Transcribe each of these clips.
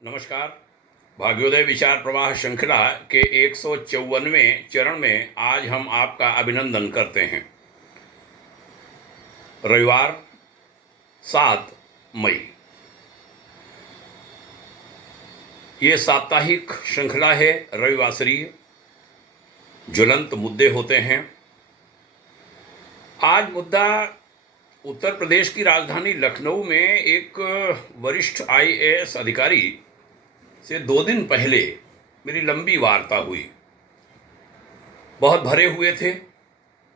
नमस्कार। भाग्योदय विचार प्रवाह श्रृंखला के 154वें चरण में आज हम आपका अभिनंदन करते हैं। रविवार 7 मई ये साप्ताहिक श्रृंखला है। रविवासरीय ज्वलंत मुद्दे होते हैं। आज मुद्दा उत्तर प्रदेश की राजधानी लखनऊ में एक वरिष्ठ आईएएस अधिकारी से 2 दिन पहले मेरी लंबी वार्ता हुई। बहुत भरे हुए थे।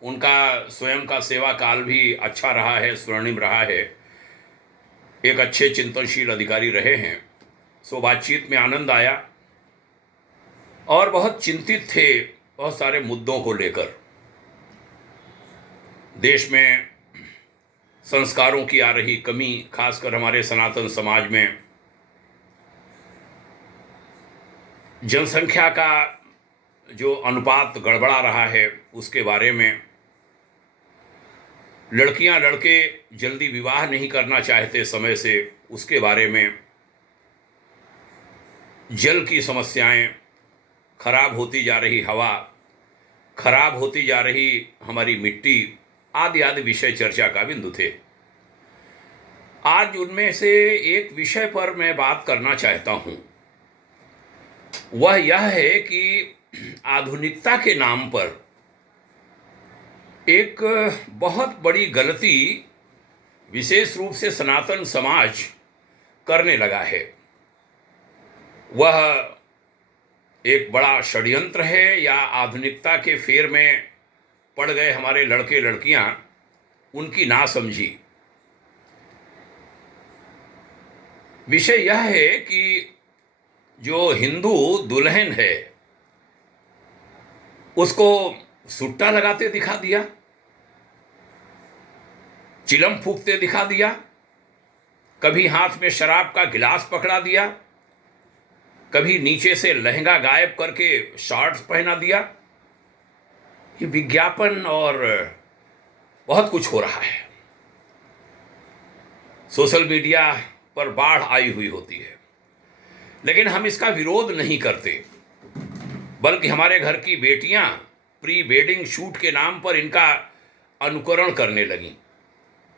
उनका स्वयं का सेवा काल भी अच्छा रहा है, स्वर्णिम रहा है। एक अच्छे चिंतनशील अधिकारी रहे हैं। सो बातचीत में आनंद आया और बहुत चिंतित थे बहुत सारे मुद्दों को लेकर। देश में संस्कारों की आ रही कमी, खासकर हमारे सनातन समाज में जनसंख्या का जो अनुपात गड़बड़ा रहा है उसके बारे में, लड़कियां लड़के जल्दी विवाह नहीं करना चाहते समय से उसके बारे में, जल की समस्याएं, खराब होती जा रही हवा, खराब होती जा रही हमारी मिट्टी आदि आदि विषय चर्चा का बिंदु थे। आज उनमें से एक विषय पर मैं बात करना चाहता हूं। वह यह है कि आधुनिकता के नाम पर एक बहुत बड़ी गलती विशेष रूप से सनातन समाज करने लगा है। वह एक बड़ा षड्यंत्र है या आधुनिकता के फेर में पड़ गए हमारे लड़के लड़कियां, उनकी नासमझी। विषय यह है कि जो हिंदू दुल्हन है उसको सुट्टा लगाते दिखा दिया, चिलम फूंकते दिखा दिया, कभी हाथ में शराब का गिलास पकड़ा दिया, कभी नीचे से लहंगा गायब करके शॉर्ट्स पहना दिया। ये विज्ञापन और बहुत कुछ हो रहा है। सोशल मीडिया पर बाढ़ आई हुई होती है, लेकिन हम इसका विरोध नहीं करते, बल्कि हमारे घर की बेटियां प्री वेडिंग शूट के नाम पर इनका अनुकरण करने लगीं।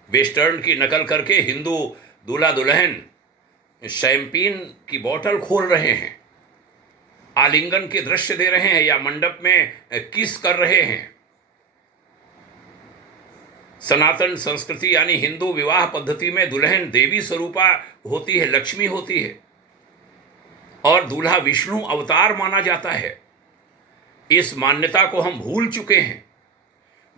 वेस्टर्न की नकल करके हिंदू दूल्हा दुल्हन शैंपेन की बोतल खोल रहे हैं, आलिंगन के दृश्य दे रहे हैं या मंडप में किस कर रहे हैं। सनातन संस्कृति यानी हिंदू विवाह पद्धति में दुल्हन देवी स्वरूपा होती है, लक्ष्मी होती है, और दूल्हा विष्णु अवतार माना जाता है। इस मान्यता को हम भूल चुके हैं।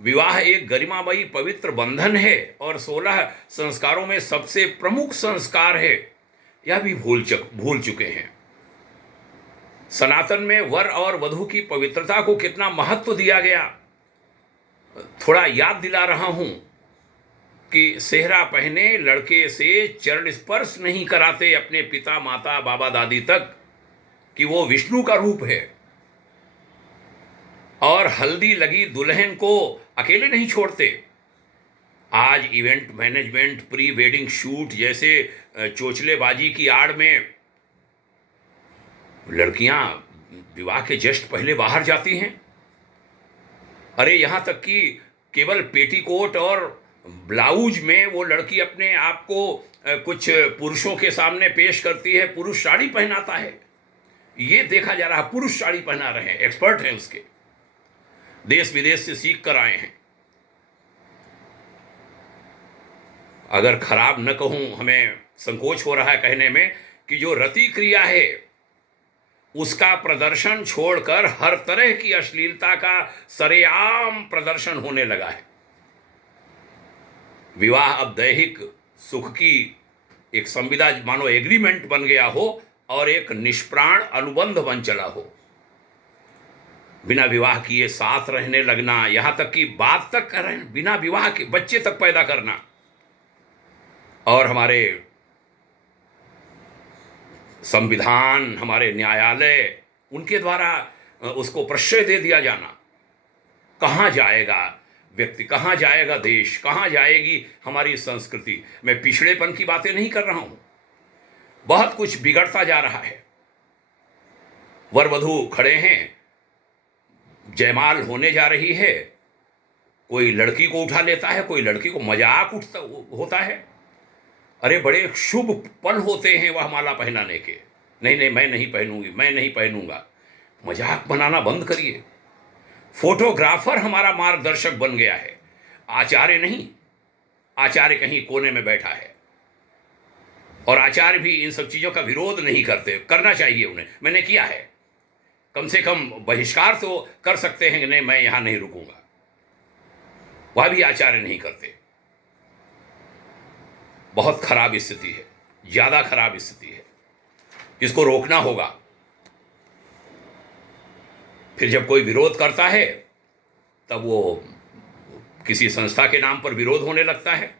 विवाह एक गरिमामयी पवित्र बंधन है और 16 संस्कारों में सबसे प्रमुख संस्कार है, यह भी भूल चुके हैं। सनातन में वर और वधू की पवित्रता को कितना महत्व दिया गया, थोड़ा याद दिला रहा हूं कि सेहरा पहने लड़के से चरण स्पर्श नहीं कराते अपने पिता माता बाबा दादी तक कि वो विष्णु का रूप है, और हल्दी लगी दुल्हन को अकेले नहीं छोड़ते। आज event management, pre wedding shoot जैसे चोचलेबाजी की आड़ में लड़कियां विवाह के जस्ट पहले बाहर जाती हैं। अरे यहां तक कि केवल पेटीकोट और ब्लाउज में वो लड़की अपने आप को कुछ पुरुषों के सामने पेश करती है। पुरुष साड़ी पहनाता है, ये देखा जा रहा है। पुरुष साड़ी पहना रहे हैं, एक्सपर्ट हैं उसके, देश विदेश से सीख कर आए हैं। अगर खराब न कहूं, हमें संकोच हो रहा है कहने में कि जो रति क्रिया है उसका प्रदर्शन छोड़कर हर तरह की अश्लीलता का सरेआम प्रदर्शन होने लगा है। विवाह अब दैहिक सुख की एक संविदा मानो एग्रीमेंट बन गया हो और एक निष्प्राण अनुबंध बन चला हो। बिना विवाह किए साथ रहने लगना, यहां तक कि बात तक कर रहे हैं, बिना विवाह के बच्चे तक पैदा करना, और हमारे संविधान, हमारे न्यायालय, उनके द्वारा उसको प्रश्रय दे दिया जाना। कहां जाएगा व्यक्ति, कहां जाएगा देश, कहां जाएगी हमारी संस्कृति। मैं पिछड़ेपन की बातें नहीं कर रहा हूं, बहुत कुछ बिगड़ता जा रहा है। वर वधू खड़े हैं, जयमाल होने जा रही है, कोई लड़की को उठा लेता है, कोई लड़की को मजाक होता है। अरे बड़े शुभ पल होते हैं वह माला पहनाने के। नहीं नहीं, मैं नहीं पहनूंगी, मैं नहीं पहनूंगा। मजाक बनाना बंद करिए। फोटोग्राफर हमारा मार्गदर्शक बन गया है, आचार्य नहीं। आचार्य कहीं कोने में बैठा है, और आचार्य भी इन सब चीज़ों का विरोध नहीं करते। करना चाहिए उन्हें, मैंने किया है। कम से कम बहिष्कार तो कर सकते हैं कि नहीं, मैं यहां नहीं रुकूंगा। वह भी आचार्य नहीं करते। बहुत खराब स्थिति है, ज्यादा खराब स्थिति है। इसको रोकना होगा। फिर जब कोई विरोध करता है तब वो किसी संस्था के नाम पर विरोध होने लगता है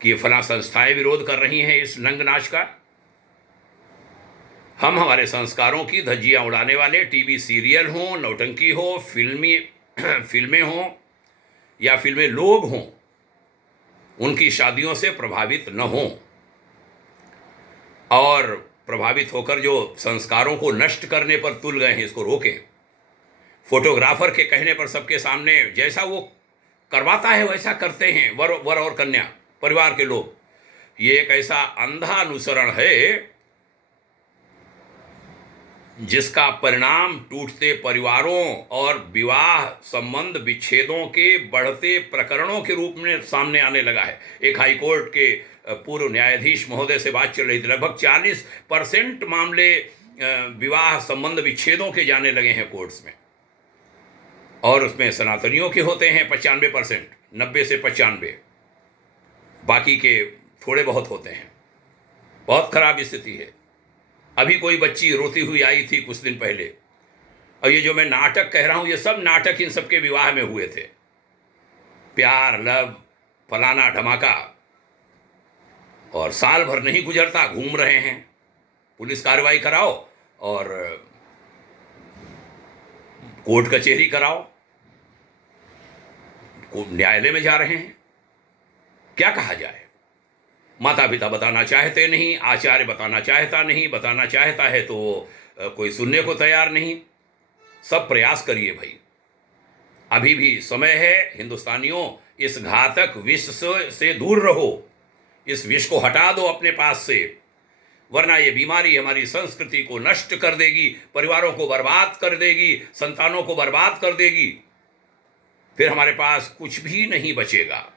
कि ये फला संस्थाएं विरोध कर रही हैं इस नंग नाच का। हम हमारे संस्कारों की धज्जियां उड़ाने वाले टीवी सीरियल हों, नौटंकी हो, फिल्में हों या फिल्में लोग हों, उनकी शादियों से प्रभावित न हों, और प्रभावित होकर जो संस्कारों को नष्ट करने पर तुल गए हैं, इसको रोकें। फोटोग्राफर के कहने पर सबके सामने जैसा वो करवाता है वैसा करते हैं वर और कन्या परिवार के लोग। ये एक ऐसा अंधा अनुसरण है जिसका परिणाम टूटते परिवारों और विवाह संबंध विच्छेदों के बढ़ते प्रकरणों के रूप में सामने आने लगा है। एक हाईकोर्ट के पूर्व न्यायाधीश महोदय से बात चल रही थी, लगभग 40% मामले विवाह संबंध विच्छेदों के जाने लगे हैं कोर्ट्स में, और उसमें सनातनियों के होते हैं 95%, 90 से 95, बाकी के थोड़े बहुत होते हैं। बहुत खराब स्थिति है। अभी कोई बच्ची रोती हुई आई थी कुछ दिन पहले, और ये जो मैं नाटक कह रहा हूं, ये सब नाटक इन सबके विवाह में हुए थे। प्यार, लव, फलाना धमाका, और साल भर नहीं गुजरता, घूम रहे हैं। पुलिस कार्रवाई कराओ और कोर्ट कचहरी कराओ, न्यायालय में जा रहे हैं। क्या कहा जाए? माता पिता बताना चाहते नहीं, आचार्य बताना चाहता नहीं, बताना चाहता है तो कोई सुनने को तैयार नहीं। सब प्रयास करिए भाई, अभी भी समय है। हिंदुस्तानियों, इस घातक विष से दूर रहो, इस विष को हटा दो अपने पास से, वरना ये बीमारी हमारी संस्कृति को नष्ट कर देगी, परिवारों को बर्बाद कर देगी, संतानों को बर्बाद कर देगी। फिर हमारे पास कुछ भी नहीं बचेगा।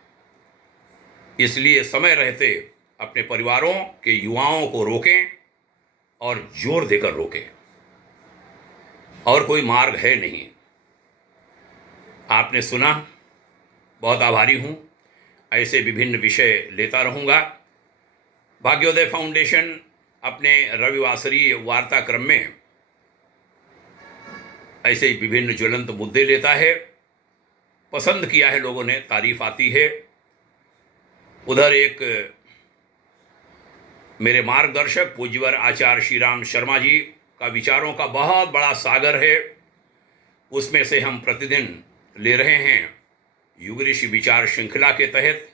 इसलिए समय रहते अपने परिवारों के युवाओं को रोकें, और जोर देकर रोकें, और कोई मार्ग है नहीं। आपने सुना, बहुत आभारी हूं। ऐसे विभिन्न विषय लेता रहूंगा। भाग्योदय फाउंडेशन अपने रविवासरीय वार्ता क्रम में ऐसे ही विभिन्न ज्वलंत मुद्दे लेता है। पसंद किया है लोगों ने, तारीफ आती है। उधर एक मेरे मार्गदर्शक पूज्यवर आचार्य श्री राम शर्मा जी का विचारों का बहुत बड़ा सागर है। उसमें से हम प्रतिदिन ले रहे हैं युग ऋषि विचार श्रृंखला के तहत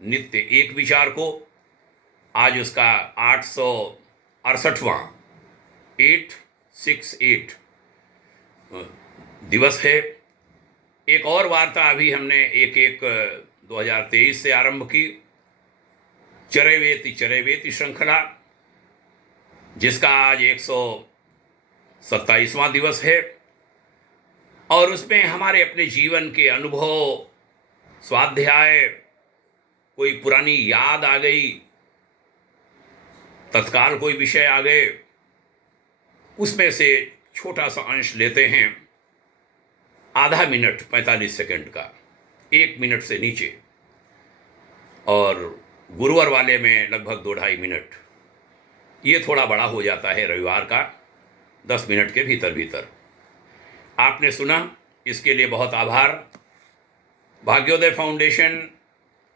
नित्य एक विचार को। आज उसका 868वां 868 दिवस है। एक और वार्ता अभी हमने 1/1/2023 से आरंभ की, चरैवेति श्रृंखला, जिसका आज 127वां दिवस है। और उसमें हमारे अपने जीवन के अनुभव, स्वाध्याय, कोई पुरानी याद आ गई, तत्काल कोई विषय आ गए, उसमें से छोटा सा अंश लेते हैं, आधा मिनट 45 सेकंड का, 1 मिनट से नीचे, और गुरुवार वाले में लगभग 2-2.5 मिनट। ये थोड़ा बड़ा हो जाता है रविवार का, 10 मिनट के भीतर भीतर। आपने सुना, इसके लिए बहुत आभार। भाग्योदय फाउंडेशन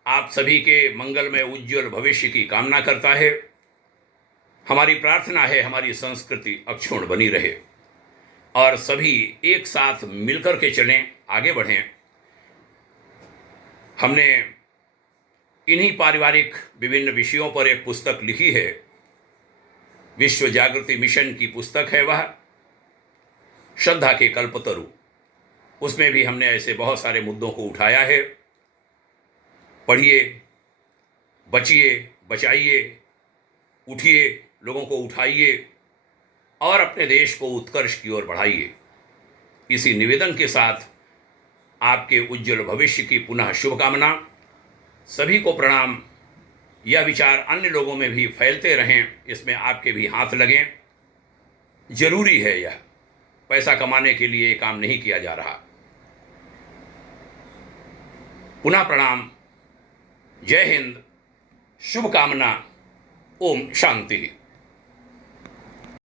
आप सभी के मंगलमय उज्जवल भविष्य की कामना करता है। हमारी प्रार्थना है हमारी संस्कृति अक्षुण्ण बनी रहे, और सभी एक साथ मिलकर के चलें, आगे बढ़ें। हमने इन्हीं पारिवारिक विभिन्न विषयों पर एक पुस्तक लिखी है, विश्व जागृति मिशन की पुस्तक है वह श्रद्धा के कल्पतरु। उसमें भी हमने ऐसे बहुत सारे मुद्दों को उठाया है। पढ़िए, बचिए, बचाइए, उठिए, लोगों को उठाइए और अपने देश को उत्कर्ष की ओर बढ़ाइए। इसी निवेदन के साथ आपके उज्जवल भविष्य की पुनः शुभकामना। सभी को प्रणाम। यह विचार अन्य लोगों में भी फैलते रहें, इसमें आपके भी हाथ लगें। जरूरी है, यह पैसा कमाने के लिए काम नहीं किया जा रहा। पुनः प्रणाम। जय हिंद, शुभकामना। ओम शांति।